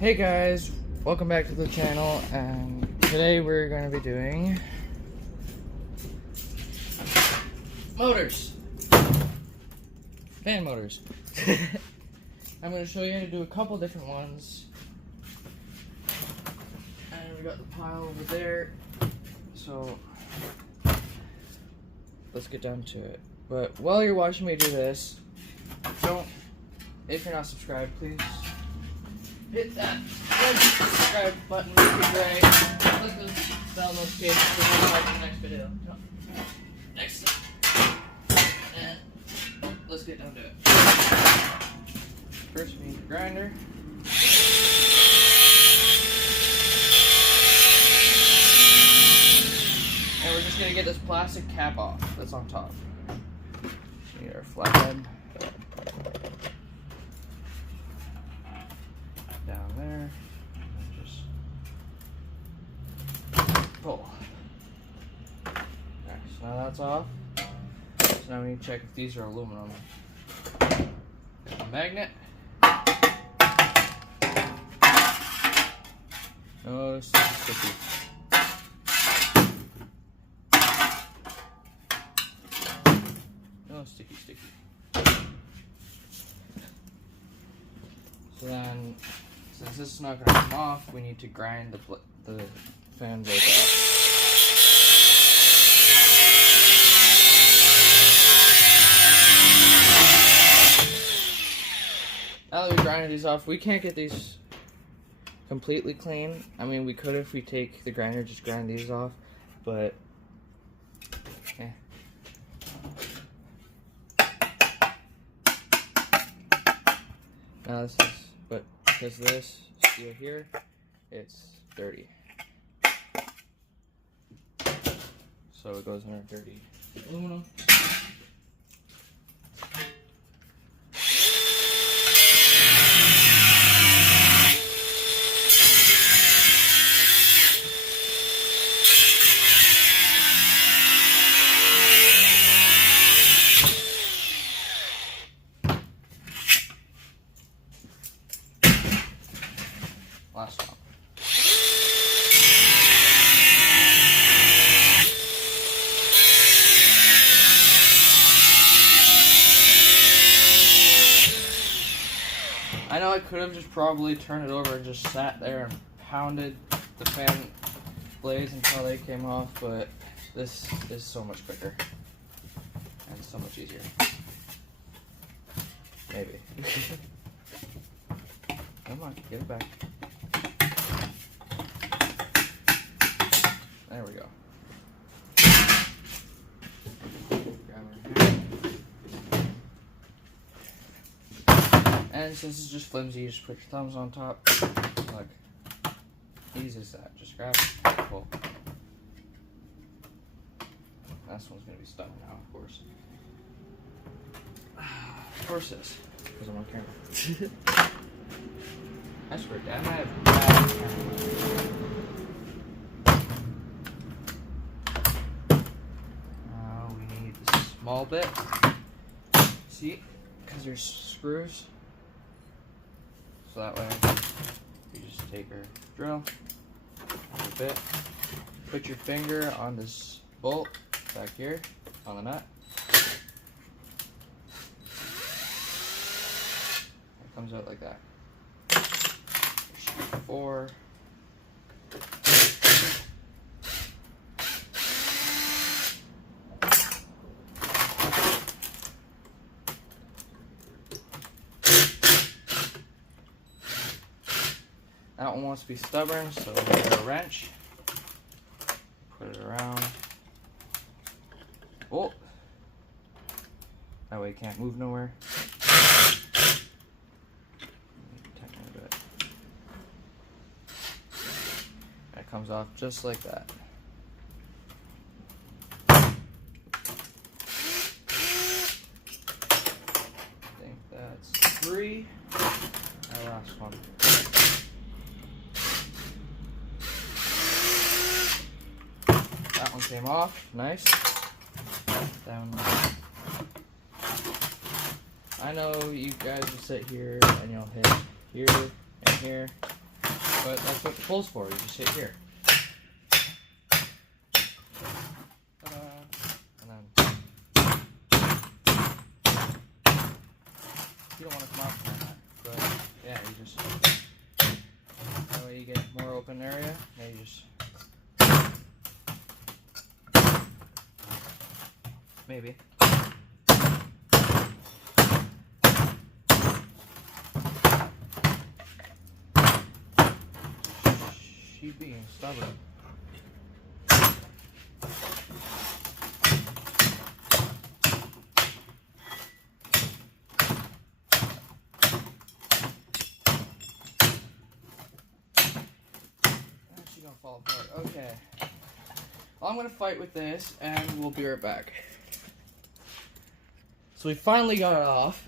Hey guys, welcome back to the channel, and today we're going to be doing motors, fan motors. I'm going to show you how to do a couple different ones, and we got the pile over there, so let's get down to it. But while you're watching me do this, if you're not subscribed, please hit that subscribe button, would be great. Click the bell notification so you can watch the next video. Next. And let's get down to it. First we need the grinder. And we're just going to get this plastic cap off that's on top. We need our flathead. Down there, and just pull. Alright, so now that's off. So now we need to check if these are aluminum. Got the magnet. No sticky. No sticky. So then, since this is not going to come off, we need to grind the fan blade out. Now that we grinded these off, we can't get these completely clean. I mean, we could if we take the grinder, just grind these off, but now this is, but because this steel here, it's dirty. So it goes in our dirty aluminum. Last one. I know I could have just probably turned it over and just sat there and pounded the fan blades until they came off, but this is so much quicker and so much easier. Maybe. Come on, get it back. There we go. And since it's just flimsy, you just put your thumbs on top. Look, easy as that. Just grab it, pull. This one's gonna be stuck now, of course. Of course it is, because I'm on camera. I swear, Dad, I have bad camera. Small bit, see, because there's screws, so that way you just take your drill, a bit, put your finger on this bolt back here on the nut, it comes out like that. There's 4. That one wants to be stubborn, so we'll get a wrench, put it around. Oh! That way it can't move nowhere. Tighten it a bit. That comes off just like that. I think that's 3. Our last one. That one came off, nice. Down. I know you guys will sit here and you'll hit here and here, But that's what the pull's for. You just hit here. And then you don't want to come off like that. But yeah, you just that way you get more open area. Now you just maybe. She's being stubborn. She's gonna fall apart. Okay. Well, I'm gonna fight with this, and we'll be right back. So we finally got it off.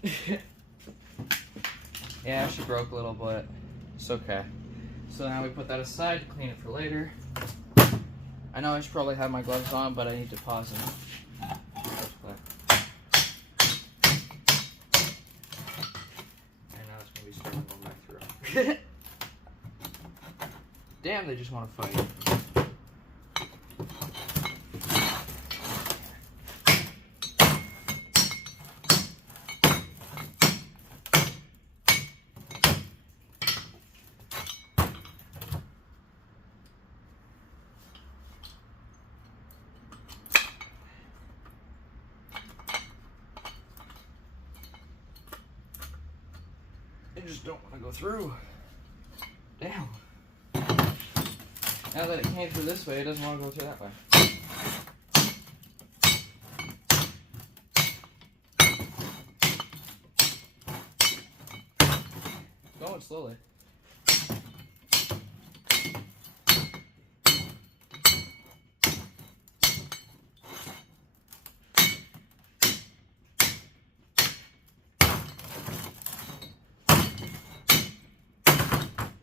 Yeah, she broke a little, but it's okay. So now we put that aside to clean it for later. I know I should probably have my gloves on, but I need to pause them. And now it's going to be starting to go back through. Damn, they just want to fight. They just don't want to go through. Damn. Now that it came through this way, it doesn't want to go through that way. Going slowly.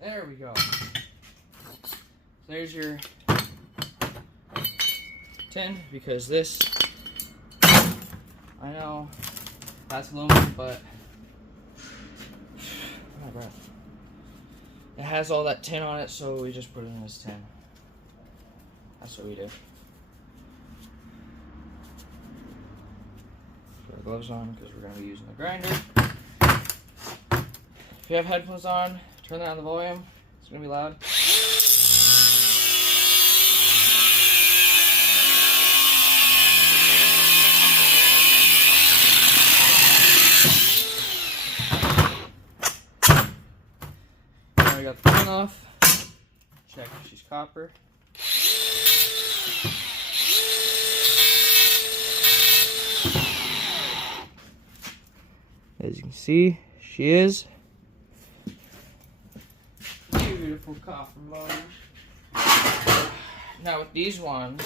There we go. There's your tin, because this, I know that's aluminum, but my breath. It has all that tin on it, so we just put it in this tin. That's what we do. Put our gloves on because we're going to be using the grinder. If you have headphones on, turn down the volume. It's going to be loud. Now we got the pin off. Check if she's copper. As you can see, she is. Beautiful copper motors. Now with these ones,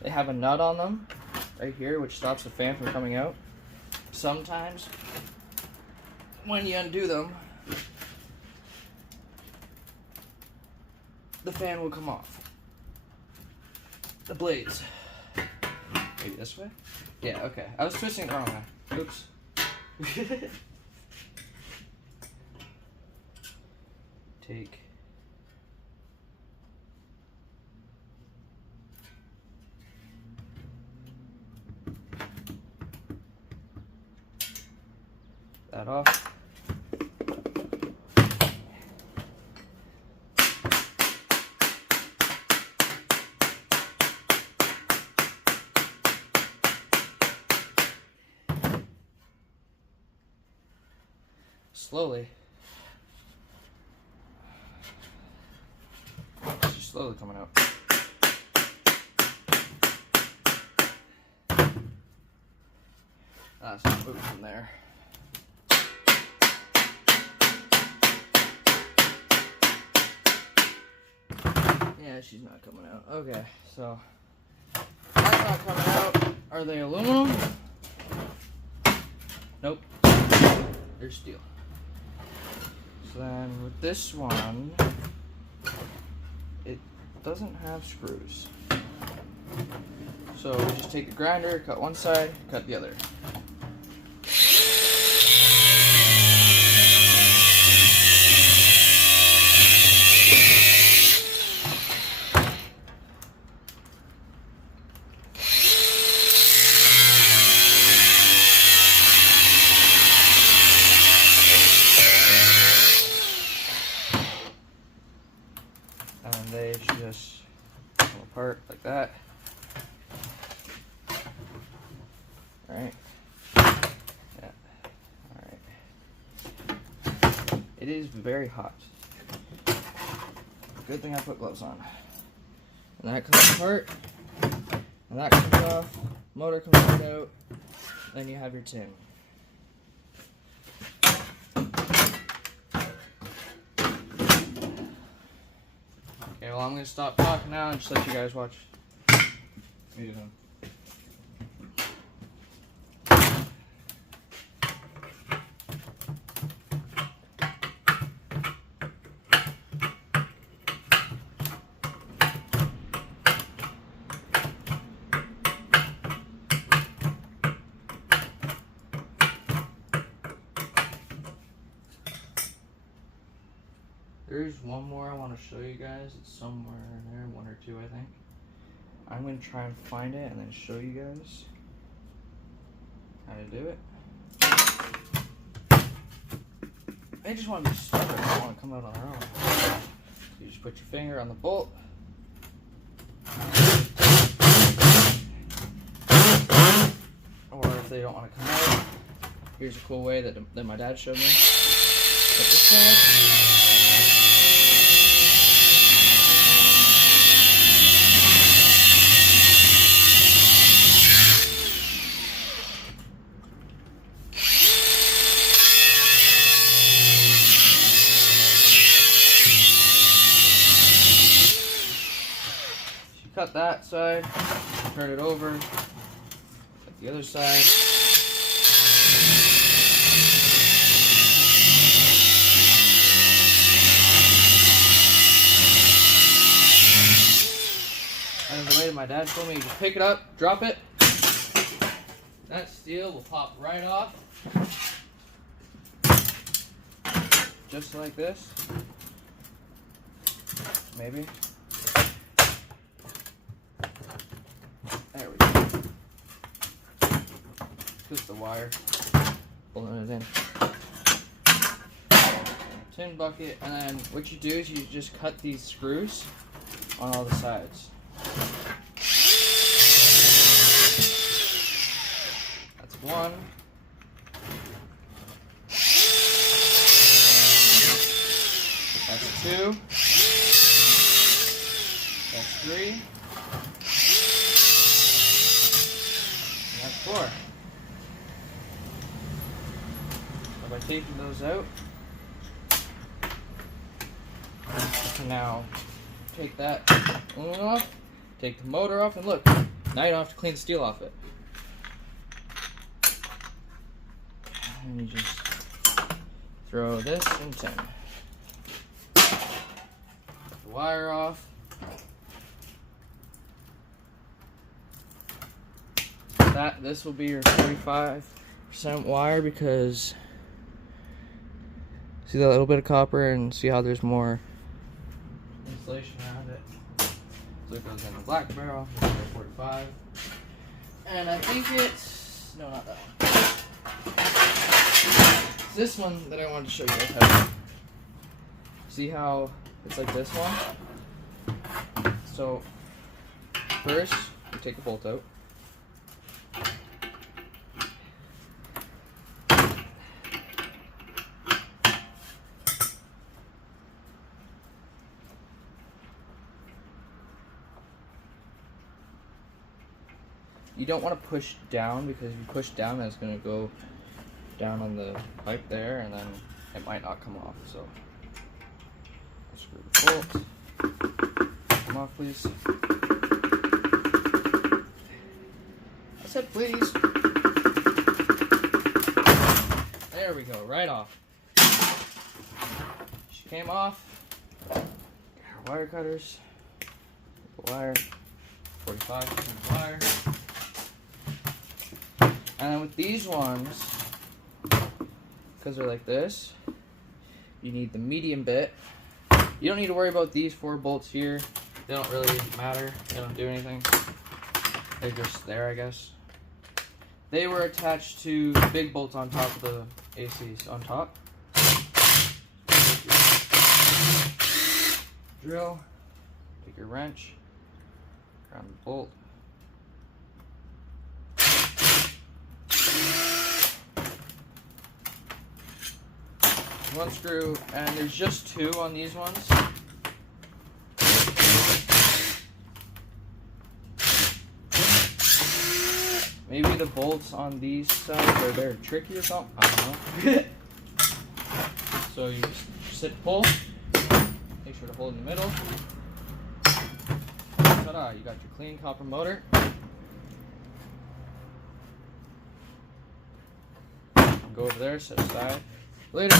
they have a nut on them right here, which stops the fan from coming out. Sometimes, when you undo them, the fan will come off. The blades. Maybe this way? Yeah, okay. I was twisting it the wrong way. Oops. Take that off. Slowly. She's slowly coming out. That's not moving from there. Yeah, she's not coming out. Okay, so that's not coming out. Are they aluminum? Nope. They're steel. So then with this one, it doesn't have screws. So we just take the grinder, cut one side, cut the other. Alright. Yeah. Alright. It is very hot. Good thing I put gloves on. And that comes apart. And that comes off. Motor comes right out. Then you have your tin. Okay, well, I'm going to stop talking now and just let you guys watch. Video. There's one more I want to show you guys. It's somewhere in there, one or two, I think. I'm going to try and find it and then show you guys how to do it. They just want to be stuck. They don't want to come out on their own. So you just put your finger on the bolt. Or if they don't want to come out, here's a cool way that my dad showed me. Put this side. Cut that side, turn it over, cut the other side. And the way that my dad told me, you just pick it up, drop it. That steel will pop right off. Just like this. Maybe. There we go. Just the wire. Pulling it in. Tin bucket, and then what you do is you just cut these screws on all the sides. That's one. That's two. That's three. That's four. So by taking those out, you can now take that one off, take the motor off, and look, now you don't have to clean the steel off it. And you just throw this in tin. Take the wire off. This will be your 45% wire, because see that little bit of copper, and see how there's more insulation around it. So it goes in the black barrel, 45. And I think it's, no, not that one. It's this one that I wanted to show you guys how to. See how it's like this one? So first, you take the bolt out. You don't want to push down, because if you push down, that's going to go down on the pipe there, and then it might not come off. So screw the bolt. Come off, please. I said please. There we go, right off. She came off. Got our wire cutters. The wire. 45% wire. And then with these ones, because they're like this, you need the medium bit. You don't need to worry about these 4 bolts here. They don't really matter. They don't do anything. They're just there, I guess. They were attached to the big bolts on top of the ACs on top. Drill. Take your wrench. Ground the bolt. one screw, and there's just two on these ones. Maybe the bolts on these sides are very tricky or something. I don't know. So you just hit pull. Make sure to hold in the middle. Ta-da! You got your clean copper motor. Go over there, set aside. Later.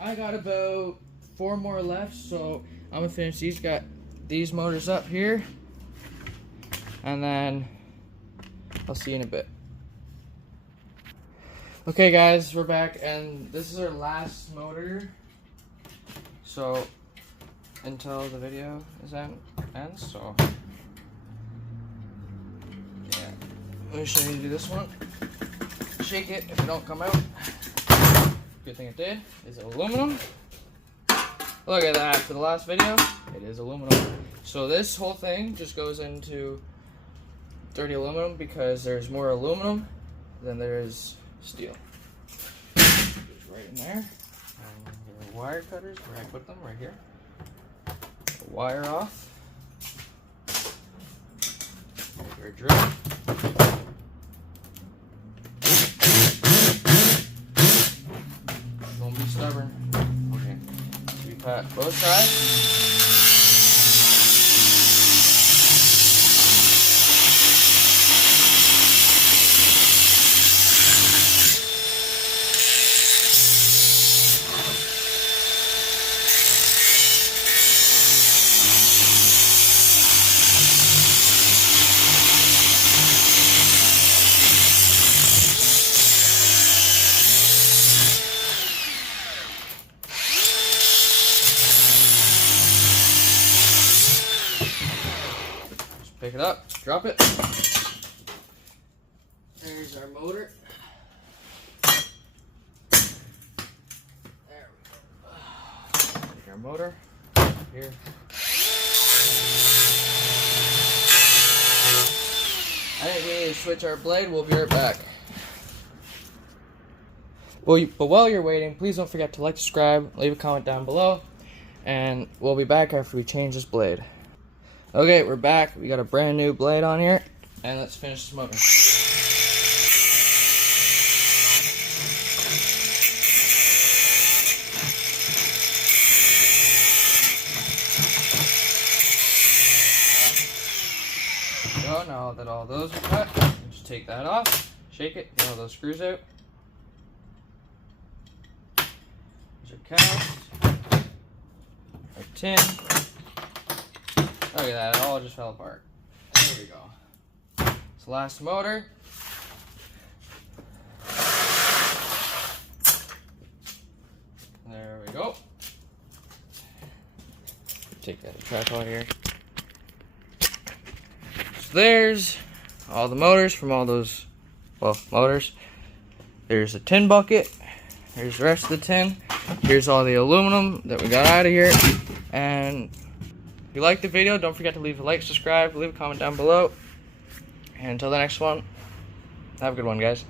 I got about 4 more left, so I'm gonna finish these. Got these motors up here, and then I'll see you in a bit. Okay guys, we're back, and this is our last motor. So until the video ends, so yeah. Let me show you how to do this one. Shake it if it don't come out. Good thing it did. Is aluminum. Look at that. For the last video, it is aluminum. So this whole thing just goes into dirty aluminum because there's more aluminum than there is steel. Goes right in there. And your wire cutters, where I put them, right here. Wire off. Your drill. Don't be stubborn. Okay. So we pat both sides. Pick it up, drop it. There's our motor. There we go. Take our motor here. I think we need to switch our blade. We'll be right back. Well, but while you're waiting, please don't forget to like, subscribe, leave a comment down below, and we'll be back after we change this blade. Okay, we're back. We got a brand new blade on here, and let's finish this motor. So now that all those are cut, just take that off, shake it, get all those screws out. There's our cast, our tin. Look at that, it all just fell apart. There we go. It's the last motor. There we go. Take that tripod here. So there's all the motors from all those, well, motors. There's a tin bucket. Here's the rest of the tin. Here's all the aluminum that we got out of here. And if you liked the video, don't forget to leave a like, subscribe, leave a comment down below. And until the next one, have a good one, guys.